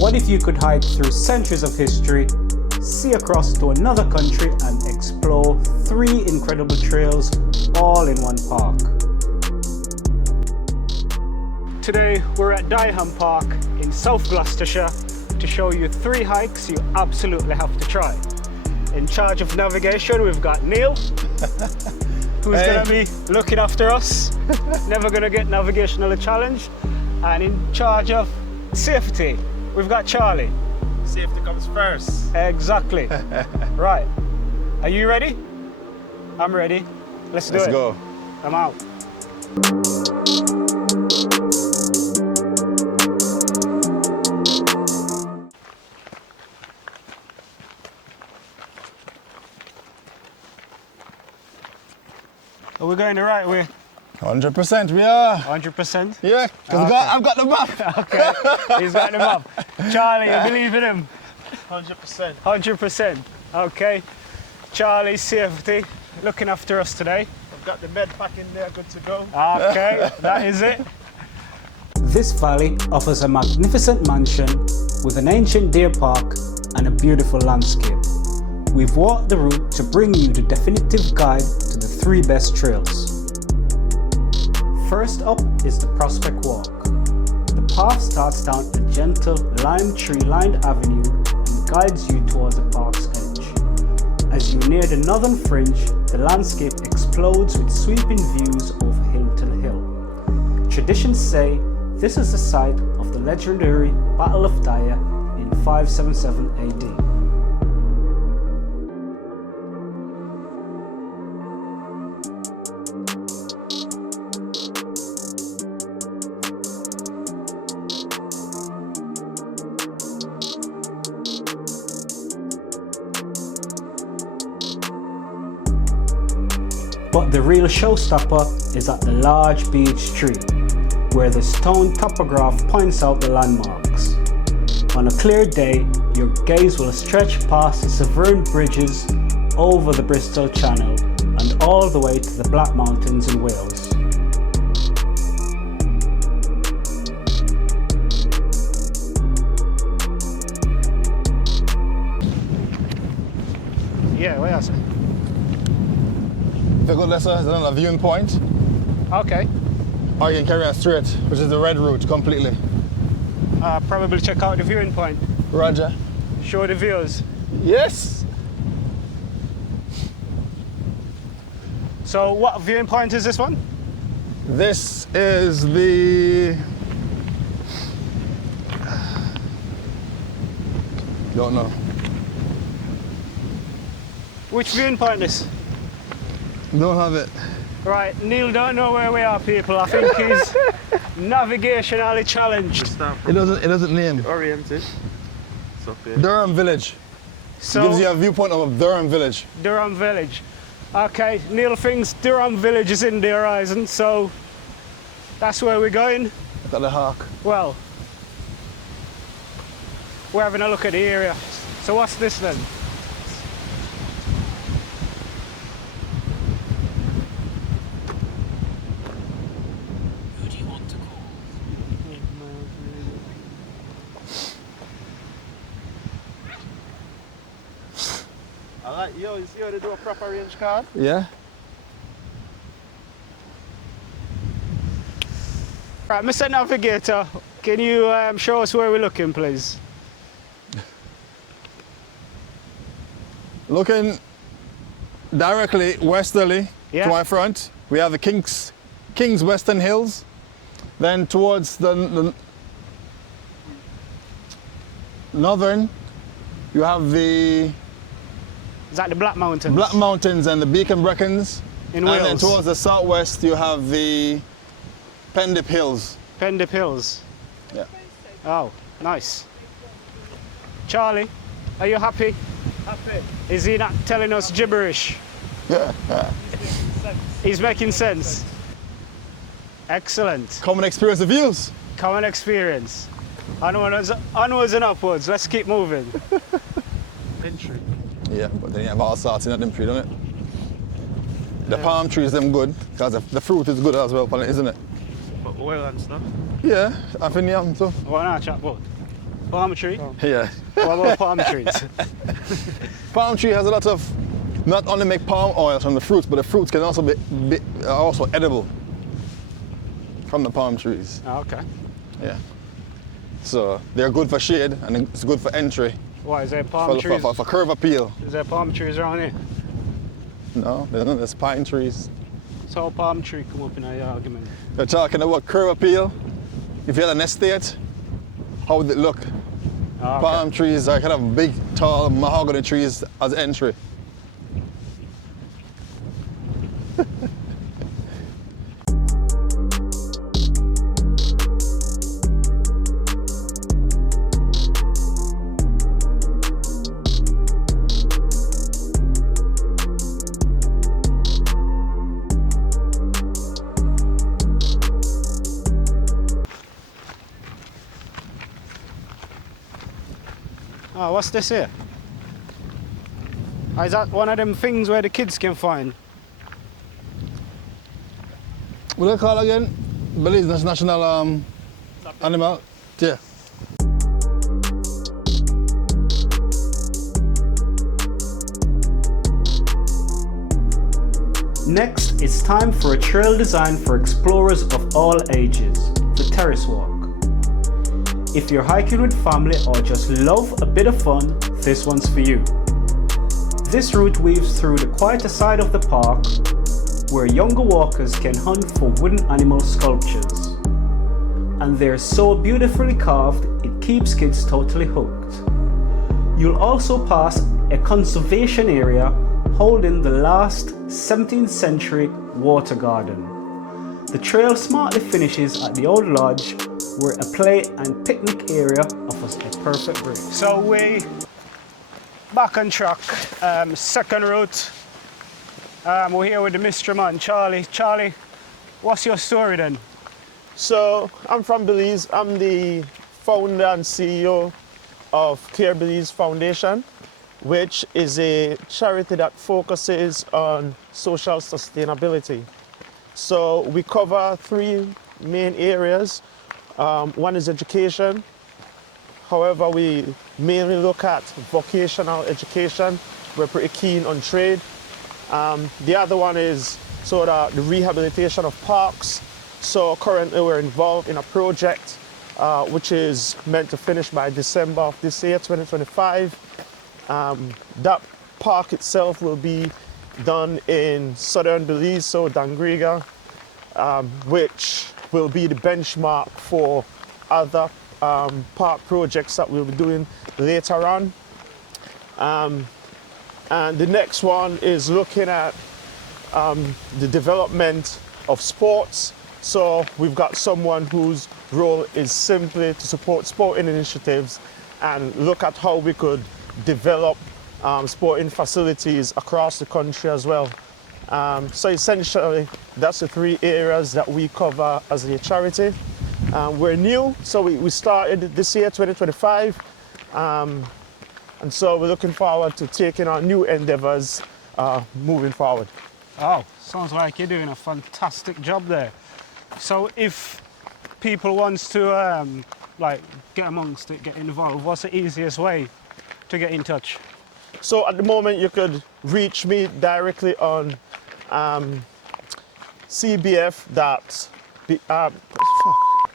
What if you could hike through centuries of history, see across to another country and explore 3 incredible trails all in one park? Today we're at Dyrham Park in South Gloucestershire to show you 3 hikes you absolutely have to try. In charge of navigation we've got Neil, who's going to be looking after us, never going to get navigational challenge. And in charge of safety we've got Charlie. Safety comes first. Exactly. Right. Are you ready? I'm ready. Let's do it. Let's go. I'm out. Are we going the right way? 100% we are. 100%? Yeah, because I've got the map. Okay, he's got the map. Charlie, you believe in him? 100%. 100%. Okay. Charlie, safety, looking after us today. I've got the med pack in there, good to go. Okay, that is it. This valley offers a magnificent mansion with an ancient deer park and a beautiful landscape. We've walked the route to bring you the definitive guide to the 3 best trails. First up is the Prospect Walk. The path starts down a gentle lime tree lined avenue and guides you towards the park's edge. As you near the northern fringe, the landscape explodes with sweeping views over hill to hill. Traditions say this is the site of the legendary Battle of Dyrham in 577 AD. But the real showstopper is at the large beech tree, where the stone topograph points out the landmarks. On a clear day, your gaze will stretch past the Severn bridges, over the Bristol Channel, and all the way to the Black Mountains in Wales. Yeah, where is it? If you go lesser, there's another viewing point. Okay. Or you can carry on straight, which is the red route completely. Probably check out the viewing point. Roger. Show the views. Yes. So what viewing point is this one? This is the... Don't know. Which viewing point is? Don't have it. Right, Neil don't know where we are, people. I think he's navigationally challenged. It doesn't name. Oriented. It's up here. Durham Village. So, Gives you a viewpoint of Durham Village. Durham Village. Okay, Neil thinks Durham Village is in the horizon, so that's where we're going. Got the hawk. Well, we're having a look at the area. So what's this then? I like, yo, you see how they do a proper range card? Yeah. Right, Mr. Navigator, can you show us where we're looking, please? Looking directly westerly Yeah. to my front, we have the King's Western Hills. Then towards the northern, you have the Is that the Black Mountains? Black Mountains and the Beacon Brecons. In and then Wales. towards the southwest, you have the Pendip Hills. Pendip Hills. Yeah. Oh, nice. Charlie, are you happy? Happy. Is he not telling us gibberish? He's making sense. Excellent. Common experience of views. Common experience. Onwards and upwards. Let's keep moving. Entry. Yeah, but then you have all sorts in them tree, don't it? The palm trees, them good, because the fruit is good as well, isn't it? But oil and stuff. Yeah, I think yeah, so. Why not chat about? Palm tree? Yeah. What about palm trees? Palm tree has a lot of, not only make palm oil from the fruits, but the fruits can also be also edible from the palm trees. Oh, okay. Yeah. So they're good for shade and it's good for entry. Why, is there palm trees? For curve appeal. Is there palm trees around here? No, there's pine trees. So how palm tree come up in our argument? They're talking about curve appeal. If you had an estate, how would it look? Oh, okay. Palm trees are kind of big, tall mahogany trees as entry. Oh, what's this here? Oh, is that one of them things where the kids can find? What do they call it again? Belizean national animal? Yeah. Next, it's time for a trail designed for explorers of all ages, the Terrace Walk. If you're hiking with family or just love a bit of fun, this one's for you. This route weaves through the quieter side of the park, where younger walkers can hunt for wooden animal sculptures. And they're so beautifully carved, it keeps kids totally hooked. You'll also pass a conservation area holding the last 17th century water garden. The trail smartly finishes at the old lodge, where a play and picnic area offers a perfect break. So we back on track, second route. We're here with the mystery man, Charlie. Charlie, what's your story then? So I'm from Belize. I'm the founder and CEO of Clear Belize Foundation, which is a charity that focuses on social sustainability. So we cover three main areas. One is education. However, we mainly look at vocational education. We're pretty keen on trade. The other one is sort of the rehabilitation of parks. So currently we're involved in a project which is meant to finish by December of this year, 2025. That park itself will be done in southern Belize, so Dangriga, which will be the benchmark for other park projects that we'll be doing later on. And the next one is looking at the development of sports. So we've got someone whose role is simply to support sporting initiatives and look at how we could develop sporting facilities across the country as well. So essentially, that's the three areas that we cover as a charity. We're new, so we started this year, 2025. And so we're looking forward to taking on new endeavors moving forward. Oh, sounds like you're doing a fantastic job there. So if people wants to like get amongst it, get involved, what's the easiest way to get in touch? So at the moment, you could reach me directly on CBF.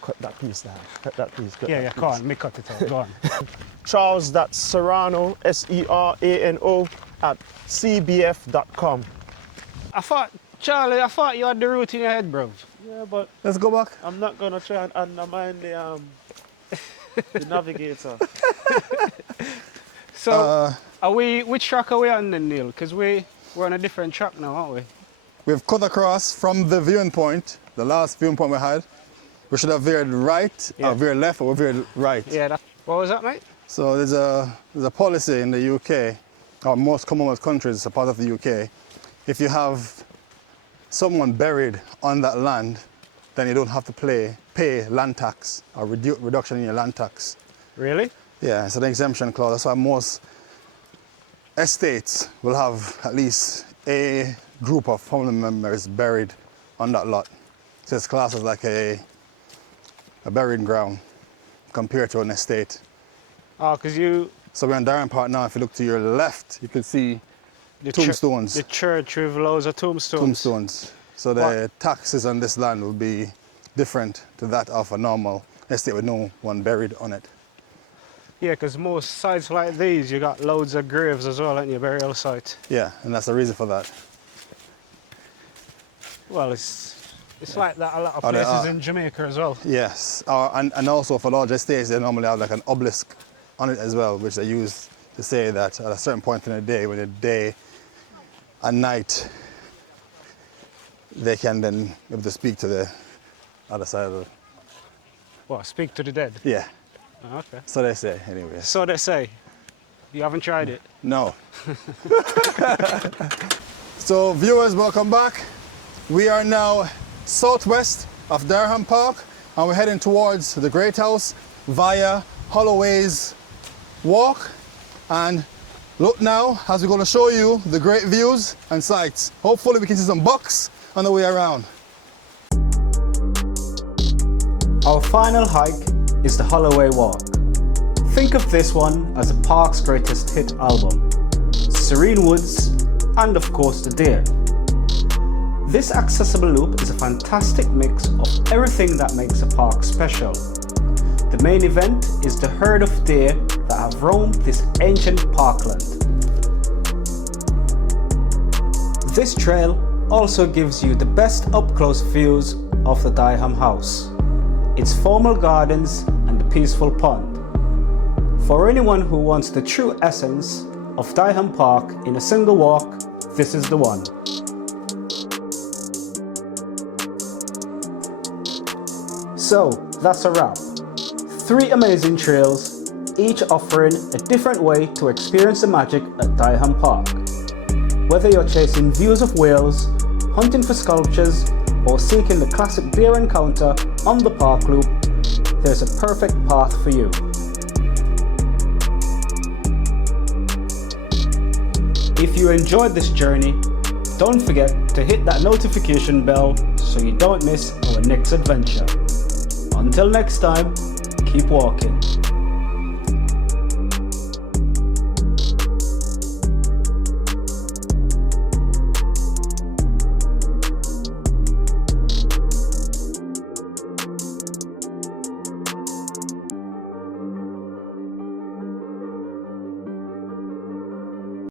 Cut that piece down. Cut that piece. Yeah, go on, me cut it out. Go on. Charles.Serrano, Serano, at cbf.com. Charlie, I thought you had the route in your head, bro. Yeah, but Let's go back. I'm not gonna try and undermine the navigator. So, which track are we on then, Neil? Because we're on a different track now, aren't we? We've cut across from the viewing point, the last viewing point we had. We should have veered right, Yeah. or veered left, or veered right. Yeah, what was that, mate? So there's a policy in the UK, or most Commonwealth countries, a part of the UK. If you have someone buried on that land, then you don't have to pay land tax or reduction in your land tax. Really? Yeah, it's an exemption clause. That's why most estates will have at least a group of family members buried on that lot. So it's classed as like a burying ground compared to an estate. Oh, because you... So we're in Dyrham Park now. If you look to your left, you can see The tombstones. The church with loads of tombstones. Tombstones. So the taxes on this land will be different to that of a normal estate with no one buried on it. Yeah, because most sites like these, you got loads of graves as well, ain't you, burial site? Yeah, and that's the reason for that. Well, it's like that a lot of Oh, they places are. in Jamaica as well. Yes, and also for large estates, they normally have like an obelisk on it as well, which they use to say that at a certain point in the day, when the day and night, they can then be able to speak to the other side of it. What, speak to the dead? Yeah, Oh, okay. so they say anyway. So they say. You haven't tried it? No. So viewers, welcome back. We are now southwest of Dyrham Park and we're heading towards the Great House via Holloway's Walk. And look now, as we're going to show you the great views and sights. Hopefully we can see some bucks on the way around. Our final hike is the Holloway Walk. Think of this one as the park's greatest hit album. Serene woods and of course the deer. This accessible loop is a fantastic mix of everything that makes a park special. The main event is the herd of deer that have roamed this ancient parkland. This trail also gives you the best up-close views of the Dyrham house, its formal gardens and the peaceful pond. For anyone who wants the true essence of Dyrham Park in a single walk, this is the one. So that's a wrap. 3 amazing trails, each offering a different way to experience the magic at Dyrham Park. Whether you're chasing views of Wales, hunting for sculptures, or seeking the classic deer encounter on the park loop, there's a perfect path for you. If you enjoyed this journey, don't forget to hit that notification bell so you don't miss our next adventure. Until next time, keep walking.